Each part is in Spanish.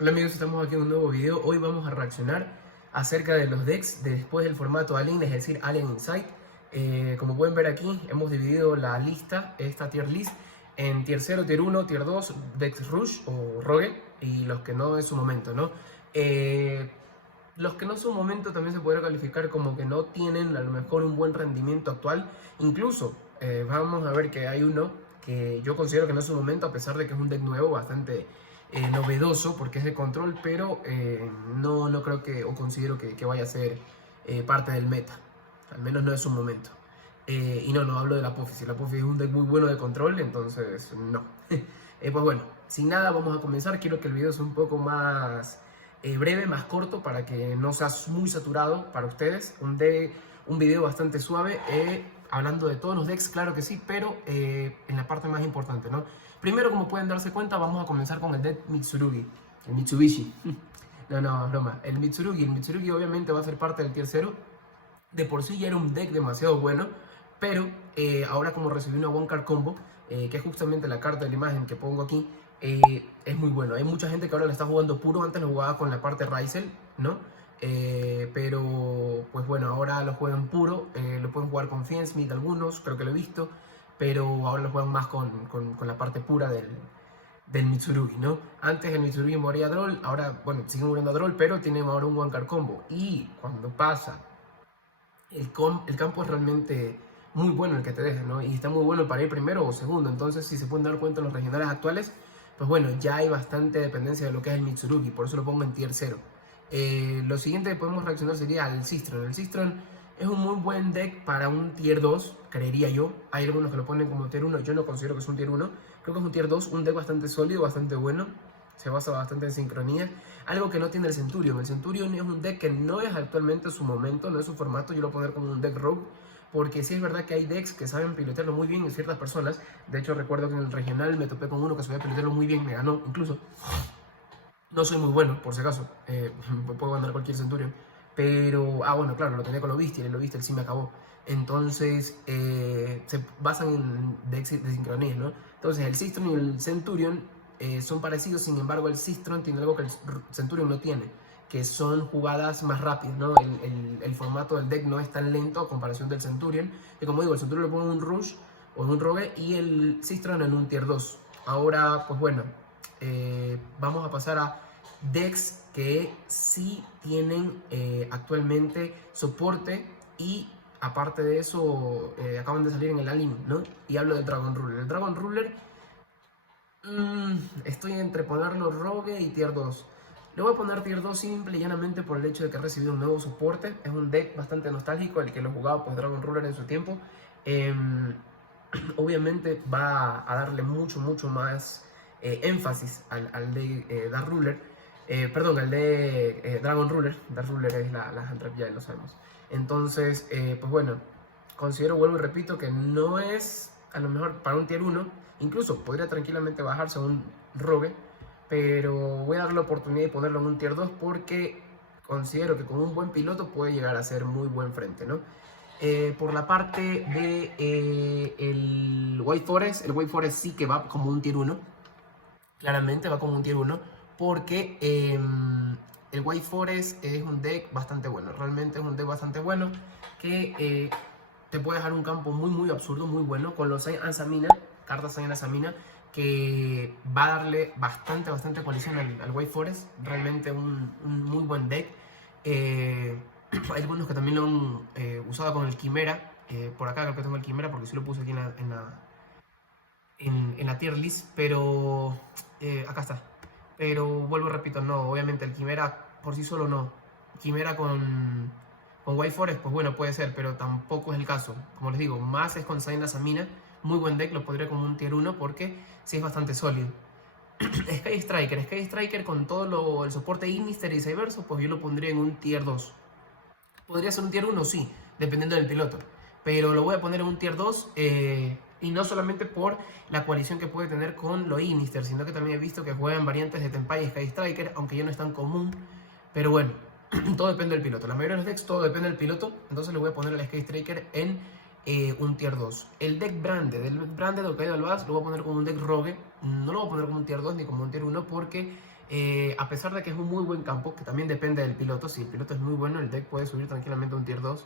Hola amigos, estamos aquí en un nuevo video. Hoy vamos a reaccionar acerca de los decks después del formato Alien, es decir, Alien Insight. Como pueden ver aquí, hemos dividido la lista, esta tier list, en tier 0, tier 1, tier 2, decks Rush o Rogue y los que no en su momento, ¿no? Eh, los que no en su momento también se podría calificar como que no tienen a lo mejor un buen rendimiento actual. Incluso vamos a ver que hay uno que yo considero que no es su momento, a pesar de que es un deck nuevo, bastante novedoso porque es de control, pero no creo que o considero que vaya a ser parte del meta, al menos no es su momento. Y no hablo de la Apophis. La Apophis es un deck muy bueno de control, entonces no. Pues bueno, sin nada vamos a comenzar. Quiero que el video sea un poco más breve, más corto, para que no sea muy saturado para ustedes. Un video bastante suave, hablando de todos los decks, claro que sí, pero en la parte más importante, ¿no? Primero, como pueden darse cuenta, vamos a comenzar con el deck Mitsurugi, el Mitsubishi. No, broma. El Mitsurugi obviamente va a ser parte del tier 0. De por sí ya era un deck demasiado bueno, pero ahora como recibí una One Card Combo, que es justamente la carta de la imagen que pongo aquí, es muy bueno. Hay mucha gente que ahora lo está jugando puro, antes lo jugaba con la parte Ryzel, ¿no? Pero pues bueno, ahora lo juegan puro, lo pueden jugar con Fiendsmith algunos, creo que lo he visto, pero ahora lo juegan más con la parte pura del Mitsurugi, ¿no? Antes el Mitsurugi moría a Droll, ahora, bueno, sigue muriendo a Droll, pero tiene ahora un One Card Combo. Y cuando pasa el campo es realmente muy bueno el que te deja, ¿no? Y está muy bueno para ir primero o segundo. Entonces, si se pueden dar cuenta en los regionales actuales, pues bueno, ya hay bastante dependencia de lo que es el Mitsurugi, por eso lo pongo en tier 0. Lo siguiente que podemos reaccionar sería al Sistron. El Sistron es un muy buen deck para un tier 2, creería yo. Hay algunos que lo ponen como tier 1, yo no considero que es un tier 1. Creo que es un tier 2, un deck bastante sólido, bastante bueno. Se basa bastante en sincronía. Algo que no tiene el Centurion. El Centurion es un deck que no es actualmente su momento, no es su formato. Yo lo voy a poner como un deck rogue, porque sí es verdad que hay decks que saben pilotearlo muy bien en ciertas personas. De hecho, recuerdo que en el regional me topé con uno que sabía pilotearlo muy bien, me ganó incluso. No soy muy bueno, por si acaso, puedo ganar cualquier Centurion. Pero, bueno, claro, lo tenía con el Lovistiel sí me acabó. Entonces, se basan en decks de sincronía, ¿no? Entonces, el Sistron y el Centurion son parecidos, sin embargo, el Sistron tiene algo que el Centurion no tiene, que son jugadas más rápidas, ¿no? El formato del deck no es tan lento a comparación del Centurion. Y como digo, el Centurion lo pone en un Rush o en un Rogue y el Sistron en un Tier 2. Ahora, pues bueno, vamos a pasar a decks que sí tienen actualmente soporte y aparte de eso acaban de salir en el Alien, ¿no? Y hablo del Dragon Ruler. El Dragon Ruler estoy entre ponerlo Rogue y Tier 2. Le voy a poner Tier 2 simple y llanamente por el hecho de que ha recibido un nuevo soporte. Es un deck bastante nostálgico, el que lo jugaba pues Dragon Ruler en su tiempo. Obviamente va a darle mucho más énfasis al de Dark Ruler, perdón, al de Dragon Ruler. Dark Ruler es la hand trap, ya lo sabemos. Entonces, pues bueno, considero, vuelvo y repito, que no es a lo mejor para un tier 1, incluso podría tranquilamente bajarse a un Rogue, pero voy a dar la oportunidad de ponerlo en un tier 2 porque considero que con un buen piloto puede llegar a ser muy buen frente, ¿no? Por la parte de el White Forest sí que va como un tier 1. Claramente va como un tier 1 porque el White Forest es un deck bastante bueno. Realmente es un deck bastante bueno que te puede dejar un campo muy absurdo, muy bueno, con los Ansamina, cartas Ansamina, que va a darle bastante coalición al White Forest. Realmente un muy buen deck. Hay algunos que también lo han usado con el Quimera. Por acá creo que tengo el Quimera porque sí lo puse aquí en la tier list, pero acá está. Pero vuelvo y repito, no, obviamente el Quimera por sí solo no. Quimera con White Forest, pues bueno, puede ser, pero tampoco es el caso. Como les digo, más es con Zaina Samina. Muy buen deck, lo pondría como un tier 1 porque sí es bastante sólido. Sky Striker con todo el soporte Ignister y Cyberso, pues yo lo pondría en un tier 2. ¿Podría ser un tier 1? Sí, dependiendo del piloto. Pero lo voy a poner en un tier 2 y no solamente por la coalición que puede tener con lo Ignister, sino que también he visto que juegan variantes de Tenpai y Sky Striker, aunque ya no es tan común. Pero bueno, todo depende del piloto. La mayoría de los decks, todo depende del piloto. Entonces le voy a poner al Sky Striker en un tier 2. El deck Branded, del Hokkaido Albaz, lo voy a poner como un deck Rogue. No lo voy a poner como un tier 2 ni como un tier 1 porque A pesar de que es un muy buen campo, que también depende del piloto, si el piloto es muy bueno, el deck puede subir tranquilamente a un tier 2.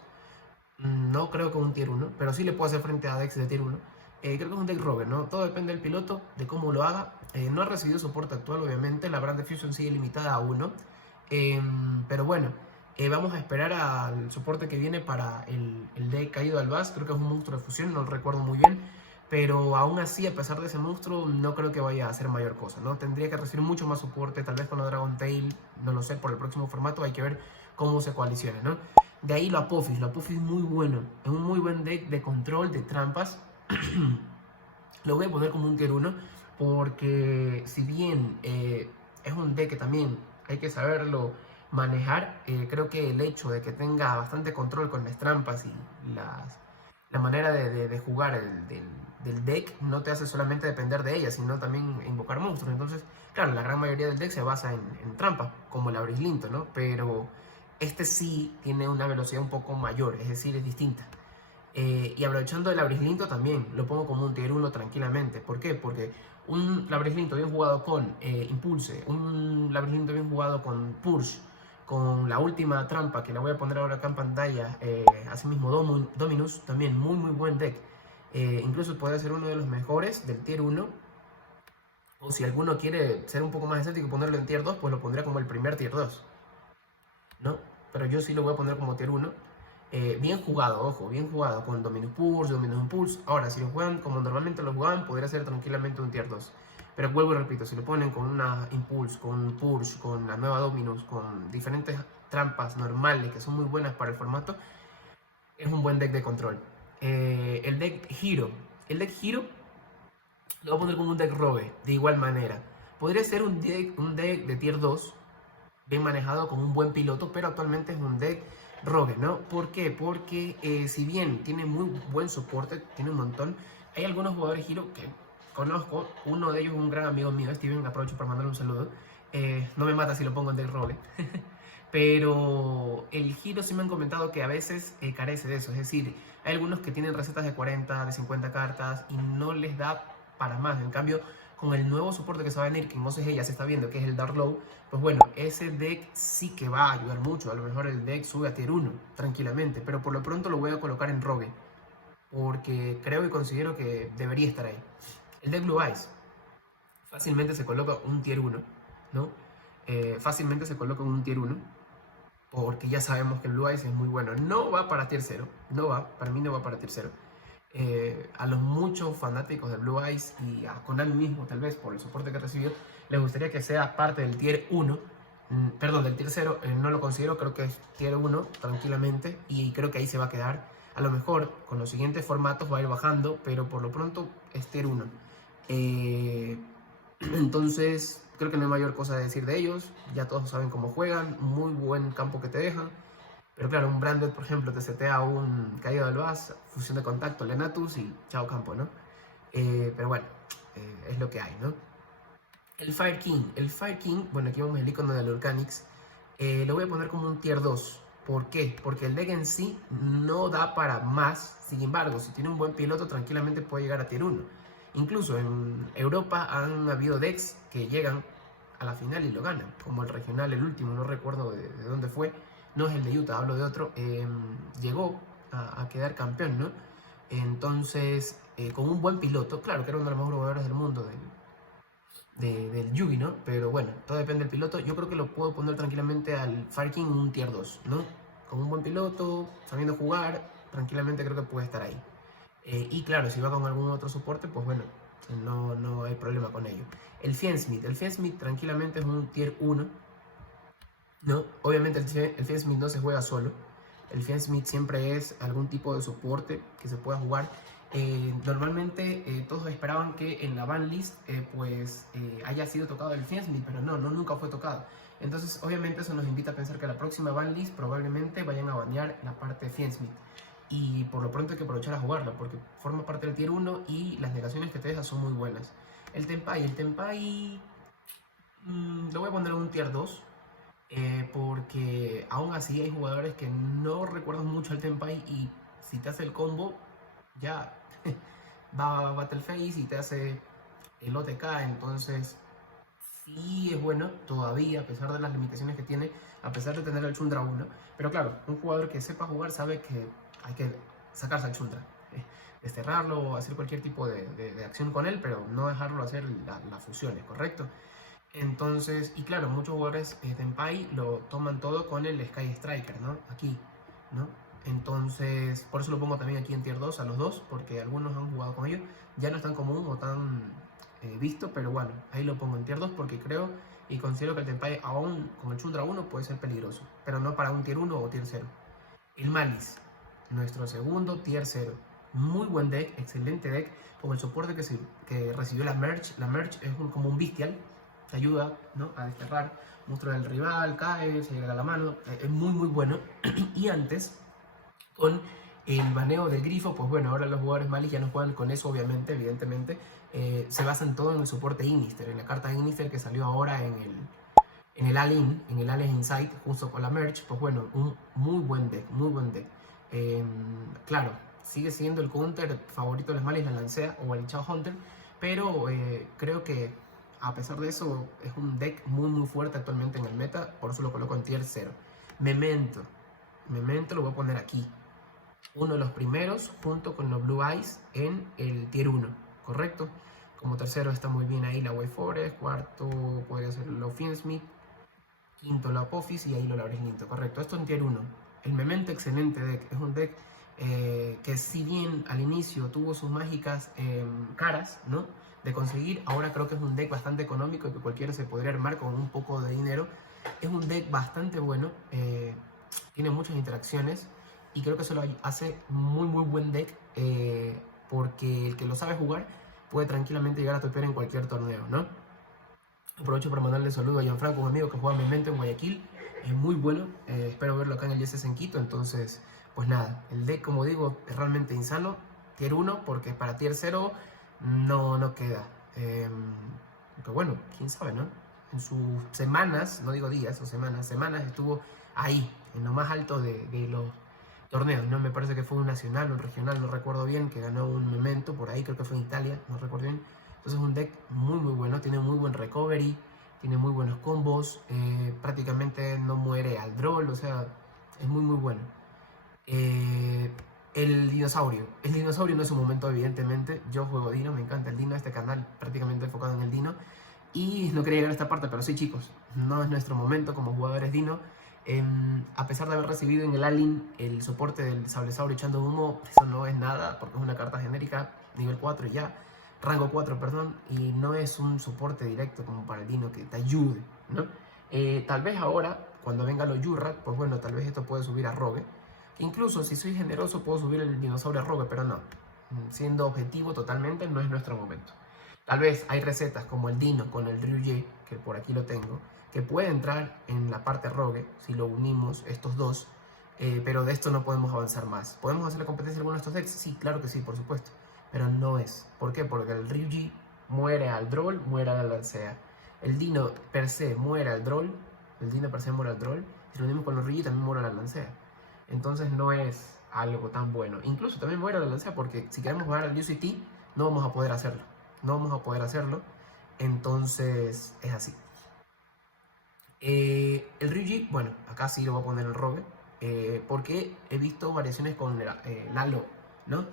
No creo que un tier 1, pero sí le puedo hacer frente a decks de tier 1. Creo que es un deck rover, ¿no? Todo depende del piloto, de cómo lo haga. No ha recibido soporte actual, obviamente. La Brand Fusion sigue limitada a 1. Pero bueno, vamos a esperar al soporte que viene para el deck Caído al Albaz. Creo que es un monstruo de fusión, no lo recuerdo muy bien. Pero aún así, a pesar de ese monstruo, no creo que vaya a hacer mayor cosa, ¿no? Tendría que recibir mucho más soporte, tal vez con la Dragon Tail, no lo sé, por el próximo formato. Hay que ver cómo se coalicione, ¿no? De ahí lo Apophis es muy bueno, es un muy buen deck de control, de trampas. Lo voy a poner como un tier 1 porque si bien es un deck que también hay que saberlo manejar, creo que el hecho de que tenga bastante control con las trampas y la manera de jugar del deck no te hace solamente depender de ella, sino también invocar monstruos. Entonces, claro, la gran mayoría del deck se basa en trampas, como el Abrislinto, ¿no? Pero este sí tiene una velocidad un poco mayor, es decir, es distinta. Y aprovechando el Labrislinto también, lo pongo como un tier 1 tranquilamente. ¿Por qué? Porque un Labrislinto bien jugado con Impulse, un Labrislinto bien jugado con Purge, con la última trampa que la voy a poner ahora acá en pantalla, asimismo Dominus, también muy buen deck. Incluso puede ser uno de los mejores del tier 1. O si alguno quiere ser un poco más estético y ponerlo en tier 2, pues lo pondría como el primer tier 2, ¿no? Pero yo sí lo voy a poner como tier 1. Bien jugado, ojo, bien jugado, con Dominus Pulse, Dominus Impulse. Ahora, si lo juegan como normalmente lo jugaban, podría ser tranquilamente un tier 2. Pero vuelvo y repito, si lo ponen con una Impulse, con Purge, con la nueva Dominus, con diferentes trampas normales que son muy buenas para el formato, es un buen deck de control. El deck Hero. El deck Hero lo voy a poner como un deck Rogue, de igual manera. Podría ser un deck de tier 2, bien manejado con un buen piloto, pero actualmente es un deck rogue, ¿no? ¿Por qué? Porque si bien tiene muy buen soporte, tiene un montón, hay algunos jugadores Hero que conozco, uno de ellos es un gran amigo mío, Steven, aprovecho para mandarle un saludo. No me mata si lo pongo en deck rogue. Pero el Hero sí me han comentado que a veces carece de eso, es decir, hay algunos que tienen recetas de 40, de 50 cartas y no les da para más. En cambio, con el nuevo soporte que se va a venir, que en OCG ya se está viendo, que es el Dark Low, pues bueno, ese deck sí que va a ayudar mucho. A lo mejor el deck sube a tier 1 tranquilamente, pero por lo pronto lo voy a colocar en Rogue, porque creo y considero que debería estar ahí. El deck Blue Eyes fácilmente se coloca un tier 1, ¿no? Fácilmente se coloca un tier 1, porque ya sabemos que el Blue Eyes es muy bueno. No va para tier 0, no va, para mí no va para tier 0. A los muchos fanáticos de Blue Eyes y a Konami mismo, tal vez por el soporte que recibió, les gustaría que sea parte del tier 1, perdón, del tier 0. No lo considero, creo que es tier 1 tranquilamente y creo que ahí se va a quedar. A lo mejor con los siguientes formatos va a ir bajando, pero por lo pronto es tier 1. Entonces, creo que no hay mayor cosa de decir de ellos. Ya todos saben cómo juegan, muy buen campo que te dejan. Pero claro, un Branded, por ejemplo, te setea un Caído del Albaz, fusión de contacto, Lenatus y chao campo, ¿no? Pero bueno, es lo que hay, ¿no? El Fire King. El Fire King, bueno, aquí vemos el icono del Volcanix. Lo voy a poner como un tier 2. ¿Por qué? Porque el deck en sí no da para más. Sin embargo, si tiene un buen piloto, tranquilamente puede llegar a tier 1. Incluso en Europa han habido decks que llegan a la final y lo ganan. Como el regional, el último, no recuerdo de dónde fue. No es el de Utah, hablo de otro. Llegó a quedar campeón, ¿no? Entonces, con un buen piloto, claro que era uno de los mejores jugadores del mundo del Yugi, ¿no? Pero bueno, todo depende del piloto. Yo creo que lo puedo poner tranquilamente al Fire King un tier 2, ¿no? Con un buen piloto, sabiendo jugar, tranquilamente creo que puede estar ahí. Y claro, si va con algún otro soporte, pues bueno, no hay problema con ello. El Fiensmith tranquilamente es un tier 1, ¿no? Obviamente el Fiensmith no se juega solo. El Fiensmith siempre es algún tipo de soporte que se pueda jugar. Normalmente todos esperaban que en la banlist haya sido tocado el Fiensmith, pero nunca fue tocado. Entonces obviamente eso nos invita a pensar que la próxima banlist probablemente vayan a banear la parte de Fiensmith. Y por lo pronto hay que aprovechar a jugarla porque forma parte del tier 1 y las negaciones que te deja son muy buenas. El Tenpai lo voy a poner en un tier 2. Porque aún así hay jugadores que no recuerdan mucho al Tenpai y si te hace el combo, ya va a Battleface y te hace el OTK, entonces sí es bueno todavía, a pesar de las limitaciones que tiene, a pesar de tener el Chundra 1. Pero claro, un jugador que sepa jugar sabe que hay que sacarse al Chundra. Desterrarlo o hacer cualquier tipo de acción con él, pero no dejarlo hacer las fusiones, ¿correcto? Entonces, y claro, muchos jugadores de Tenpai lo toman todo con el Sky Striker, ¿no? Aquí, ¿no? Entonces, por eso lo pongo también aquí en Tier 2 a los dos, porque algunos han jugado con ellos. Ya no es tan común o tan visto, pero bueno, ahí lo pongo en Tier 2 porque creo y considero que el Tenpai aún con el Chundra 1 puede ser peligroso, pero no para un Tier 1 o Tier 0. El Malice, nuestro segundo Tier 0. Muy buen deck, excelente deck, con el soporte que recibió la Merge. La Merge es como un Bestial, te ayuda, ¿no?, a desterrar monstruos del rival, cae, se llega a la mano, es muy muy bueno. Y antes, con el baneo del grifo, pues bueno, ahora los jugadores Malice ya no juegan con eso, obviamente, evidentemente. Se basan todo en el soporte Ignister, en la carta Ignister que salió ahora en el Alien Insight, justo con la Merge. Pues bueno, un muy buen deck, muy buen deck. Claro, sigue siendo el counter favorito de los Malice, la Lancea o el Chao Hunter, pero creo que a pesar de eso es un deck muy muy fuerte actualmente en el meta, por eso lo coloco en Tier 0. Memento lo voy a poner aquí, uno de los primeros junto con los Blue Eyes en el Tier 1, ¿correcto? Como tercero está muy bien ahí la Wayforest, cuarto puede ser lo Fiendsmith, quinto la Apophis y ahí lo Labyrinth, correcto. Esto en Tier 1. El Memento, excelente deck, es un deck que si bien al inicio tuvo sus mágicas caras, ¿no?, de conseguir, ahora creo que es un deck bastante económico y que cualquiera se podría armar con un poco de dinero. Es un deck bastante bueno, tiene muchas interacciones y creo que eso lo hace muy muy buen deck, porque el que lo sabe jugar puede tranquilamente llegar a topear en cualquier torneo, ¿no? Aprovecho para mandarle saludo a Gianfranco, un amigo que juega Memento en Guayaquil, es muy bueno, espero verlo acá en el YSS en Quito. Entonces, pues nada, el deck, como digo, es realmente insano. Tier 1, porque para Tier 0 no queda. Aunque bueno, quién sabe, ¿no? En sus semanas, no digo días o semanas, estuvo ahí, en lo más alto de los torneos, ¿no? Me parece que fue un nacional, un regional, no recuerdo bien, que ganó un Memento, por ahí creo que fue en Italia, no recuerdo bien. Entonces es un deck muy muy bueno, tiene muy buen recovery, tiene muy buenos combos, prácticamente no muere al draw, o sea, es muy muy bueno. El dinosaurio no es un momento, evidentemente. Yo juego Dino, me encanta el Dino, este canal prácticamente enfocado en el Dino. Y no quería llegar a esta parte, pero sí, chicos, no es nuestro momento como jugadores Dino. A pesar de haber recibido en el Alien el soporte del Sablezaurio echando humo, eso no es nada, porque es una carta genérica, nivel 4 y ya, rango 4, perdón, y no es un soporte directo como para el Dino que te ayude, ¿no? Tal vez ahora, cuando venga los Yurrak, pues bueno, tal vez esto puede subir a Rogue. Incluso si soy generoso puedo subir el dinosaurio a Rogue, pero no. Siendo objetivo totalmente, no es nuestro momento. Tal vez hay recetas como el Dino con el Ryuji, que por aquí lo tengo, que puede entrar en la parte Rogue si lo unimos estos dos, pero de esto no podemos avanzar más. ¿Podemos hacer la competencia en alguno de estos decks? Sí, claro que sí, por supuesto, pero no es. ¿Por qué? Porque el Ryuji muere al Droll, muere a la Lancea. El Dino per se muere al Droll, si lo unimos con los Ryuji también muere a la Lancea. Entonces no es algo tan bueno. Incluso también muere la Lancea porque si queremos jugar al UCT no vamos a poder hacerlo. Entonces es así. El Ryuji, bueno, acá sí lo voy a poner en Rogue, porque he visto variaciones con Lalo, ¿no?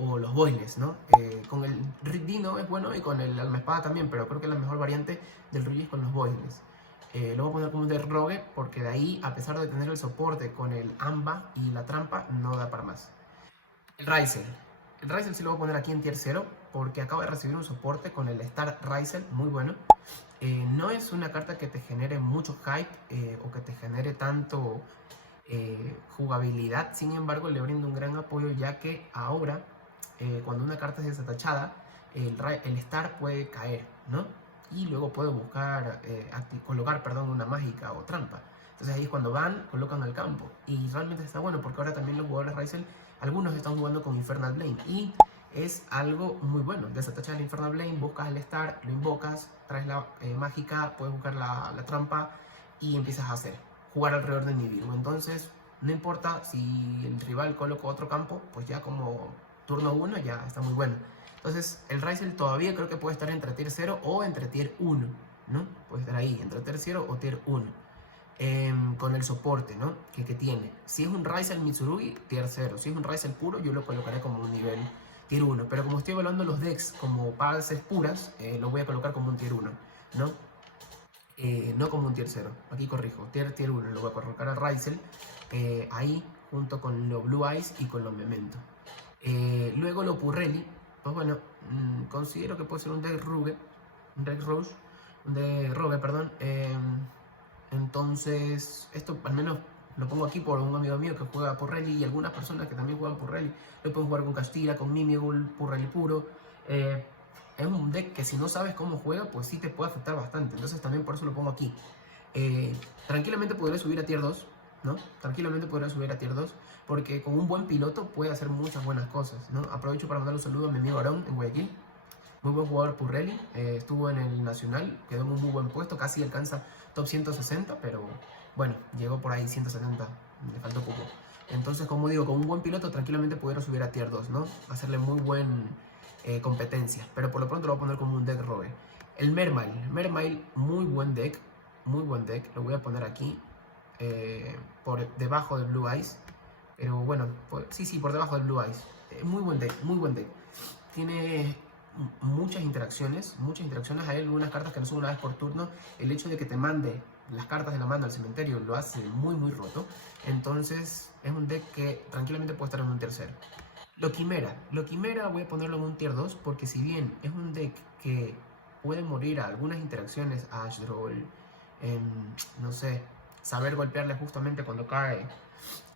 O los Boiles, ¿no? Con el Dino es bueno y con el Alma Espada también, pero creo que la mejor variante del Ryuji es con los Boiles. Lo voy a poner como de Rogue porque de ahí, a pesar de tener el soporte con el Amba y la trampa, no da para más. El Ryzel sí lo voy a poner aquí en Tier 0 porque acaba de recibir un soporte con el Star Ryzel, muy bueno. No es una carta que te genere mucho hype o que te genere tanto jugabilidad, sin embargo le brinda un gran apoyo, ya que ahora cuando una carta es desatachada, el Star puede caer, ¿no? Y luego puedo buscar, colocar, perdón, una mágica o trampa. Entonces ahí es cuando van, colocan al campo. Y realmente está bueno porque ahora también los jugadores Ryzel, algunos están jugando con Infernal Blade. Y es algo muy bueno. Desatachas el Infernal Blade, buscas el Star, lo invocas, traes la mágica, puedes buscar la trampa y empiezas a jugar alrededor de Nibiru. Entonces no importa si el rival coloca otro campo, pues ya como turno 1 ya está muy bueno. Entonces el Ryzel todavía creo que puede estar entre tier 0 o entre tier 1, ¿no? Puede estar ahí, entre tier 0 o tier 1. Con el soporte, ¿no? que tiene. Si es un Ryzel Mitsurugi, tier 0. Si es un Ryzel puro, yo lo colocaré como un nivel tier 1. Pero como estoy evaluando los decks como bases puras, lo voy a colocar como un tier 1, ¿no? No como un tier 0. Aquí corrijo, tier 1. Lo voy a colocar a Ryzel ahí, junto con lo Blue Eyes y con lo Memento. Luego lo Purreli, pues bueno, considero que puede ser un deck Rogue, perdón. Entonces, esto al menos lo pongo aquí por un amigo mío que juega Purreli y algunas personas que también juegan Purreli. Lo pueden jugar con Castilla, con Mimigul, Purreli puro. Es un deck que si no sabes cómo juega, pues sí te puede afectar bastante. Entonces también por eso lo pongo aquí. Tranquilamente podré subir a tier 2, ¿no? Tranquilamente podré subir a tier 2, porque con un buen piloto puede hacer muchas buenas cosas, ¿no? Aprovecho para mandar un saludo a mi amigo Aarón en Guayaquil. Muy buen jugador Purreli, estuvo en el Nacional, quedó en un muy buen puesto, casi alcanza top 160, pero bueno, llegó por ahí 170, le faltó poco. Entonces, como digo, con un buen piloto tranquilamente pudieron subir a tier 2, ¿no? Hacerle muy buen competencia, pero por lo pronto lo voy a poner como un deck Rogue. El Mermail, muy buen deck, lo voy a poner aquí, por debajo de Blue Eyes, pero bueno, sí, por debajo de Blue Eyes. Muy buen deck. Tiene muchas interacciones. Hay algunas cartas que no son una vez por turno. El hecho de que te mande las cartas de la mano al cementerio lo hace muy roto. Entonces es un deck que tranquilamente puede estar en un tercero. Lo Quimera voy a ponerlo en un tier 2, porque si bien es un deck que puede morir a algunas interacciones, a Ashdroll, no sé, saber golpearle justamente cuando cae.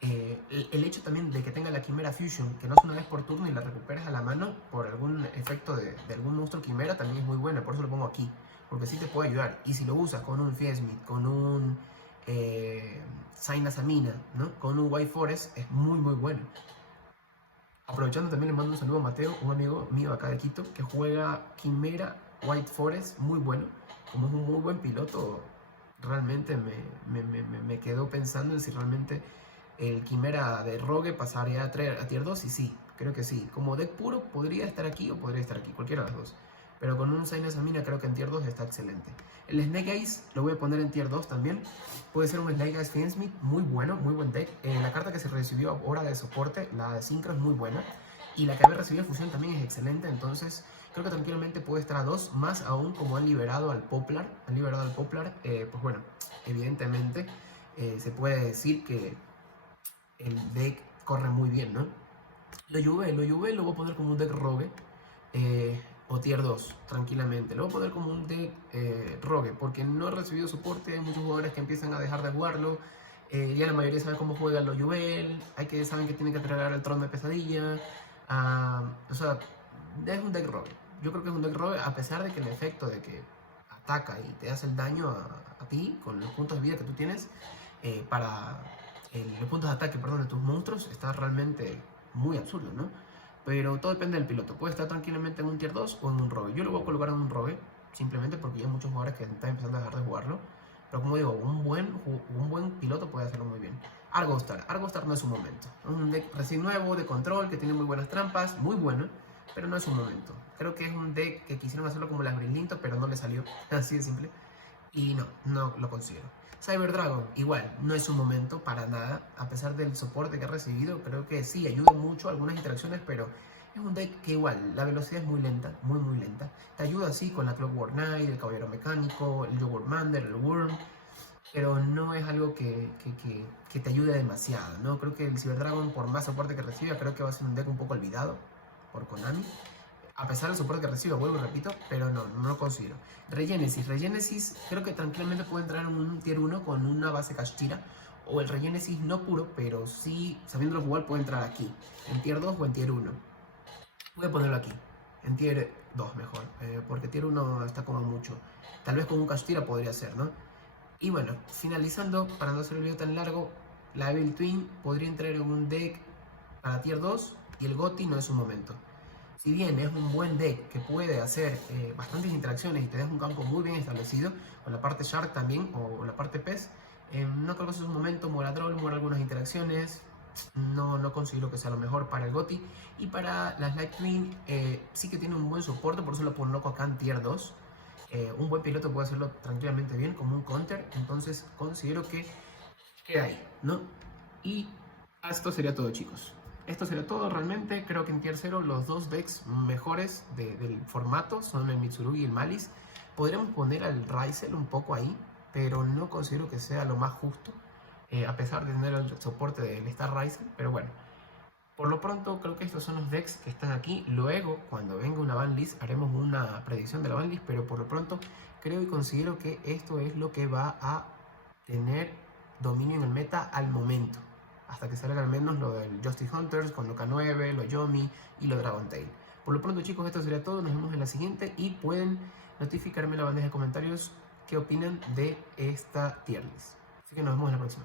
El hecho también de que tenga la Quimera Fusion, que no es una vez por turno y la recuperes a la mano por algún efecto de algún monstruo Quimera, también es muy buena, por eso lo pongo aquí, porque sí te puede ayudar. Y si lo usas con un Fiesmith, con un Zaina Samina, ¿no? Con un White Forest, es muy bueno. Aprovechando también le mando un saludo a Mateo, un amigo mío acá de Quito, que juega Quimera White Forest, muy bueno. Como es un muy buen piloto, realmente me quedo pensando en si realmente el Quimera de Rogue pasaría a tier 2, y sí, creo que sí. Como deck puro podría estar aquí o podría estar aquí, cualquiera de las dos. Pero con un Zaina Samina creo que en tier 2 está excelente. El Snake Eyes lo voy a poner en tier 2 también. Puede ser un Snake Eyes Fiendsmith, muy bueno, muy buen deck. La carta que se recibió ahora de soporte, la de Synchro, es muy buena. Y la que había recibido fusión también es excelente. Entonces creo que tranquilamente puede estar a 2, más aún como han liberado al Poplar. Pues bueno, evidentemente se puede decir que el deck corre muy bien, ¿no? Lo Juve lo voy a poner como un deck Rogue, o tier 2, tranquilamente. Lo voy a poner como un deck Rogue, porque no ha recibido soporte. Hay muchos jugadores que empiezan a dejar de jugarlo. Ya la mayoría sabe cómo juegan los Juve. Saben que tienen que traer al trono de pesadilla. O sea, es un deck Rogue. Yo creo que es un deck Rogue, a pesar de que el efecto de que ataca y te hace el daño a ti con los puntos de vida que tú tienes, para los puntos de ataque, perdón, de tus monstruos, está realmente muy absurdo, ¿no? Pero todo depende del piloto. Puede estar tranquilamente en un tier 2 o en un Rogue. Yo lo voy a colocar en un Rogue, simplemente porque hay muchos jugadores que están empezando a dejar de jugarlo. Pero como digo, un buen piloto puede hacerlo muy bien. Argostar no es su momento. Un deck recién nuevo, de control, que tiene muy buenas trampas, muy bueno, pero no es su momento. Creo que es un deck que quisieron hacerlo como las Brillinto, pero no le salió, así de simple. Y no lo considero. Cyber Dragon, igual, no es su momento para nada, a pesar del soporte que ha recibido. Creo que sí, ayuda mucho a algunas interacciones, pero es un deck que igual, la velocidad es muy lenta, muy lenta. Te ayuda así con la Clockwork Knight, el Caballero Mecánico, el Yogurt Mander, el Worm, pero no es algo que te ayude demasiado, ¿no? Creo que el Cyber Dragon, por más soporte que reciba, creo que va a ser un deck un poco olvidado por Konami. A pesar del soporte que recibo, vuelvo y repito, pero no lo considero. Regenesis creo que tranquilamente puede entrar en un tier 1 con una base Kashtira, o el Regenesis no puro, pero sí, sabiéndolo jugar, puede entrar aquí, en tier 2 o en tier 1. Voy a ponerlo aquí, en tier 2 mejor, porque tier 1 está como mucho. Tal vez con un Kashtira podría ser, ¿no? Y bueno, finalizando, para no hacer el video tan largo, la Evil Twin podría entrar en un deck para tier 2, y el Goti no es su momento. Si bien es un buen deck que puede hacer bastantes interacciones y te deja un campo muy bien establecido, con la parte Shark también, o la parte Pez, no creo que ese es un momento. Muera Droll, muera algunas interacciones, no considero que sea lo mejor para el GOTY. Y para las Light Queen sí que tiene un buen soporte, por eso lo coloco acá en Tier 2. Un buen piloto puede hacerlo tranquilamente bien como un counter, entonces considero que queda ahí, ¿no? Y esto sería todo, chicos. Esto sería todo realmente. Creo que en Tier 0 los dos decks mejores del formato son el Mitsurugi y el Malice. Podríamos poner al Ryzel un poco ahí, pero no considero que sea lo más justo, a pesar de tener el soporte del Star Ryzel. Pero bueno, por lo pronto creo que estos son los decks que están aquí. Luego, cuando venga una banlist, haremos una predicción de la banlist, pero por lo pronto creo y considero que esto es lo que va a tener dominio en el meta al momento, hasta que salga al menos lo del Justice Hunters con lo K9, lo Yomi y lo Dragon Tail. Por lo pronto, chicos, esto sería todo. Nos vemos en la siguiente y pueden notificarme en la bandeja de comentarios qué opinan de esta tier list. Así que nos vemos en la próxima.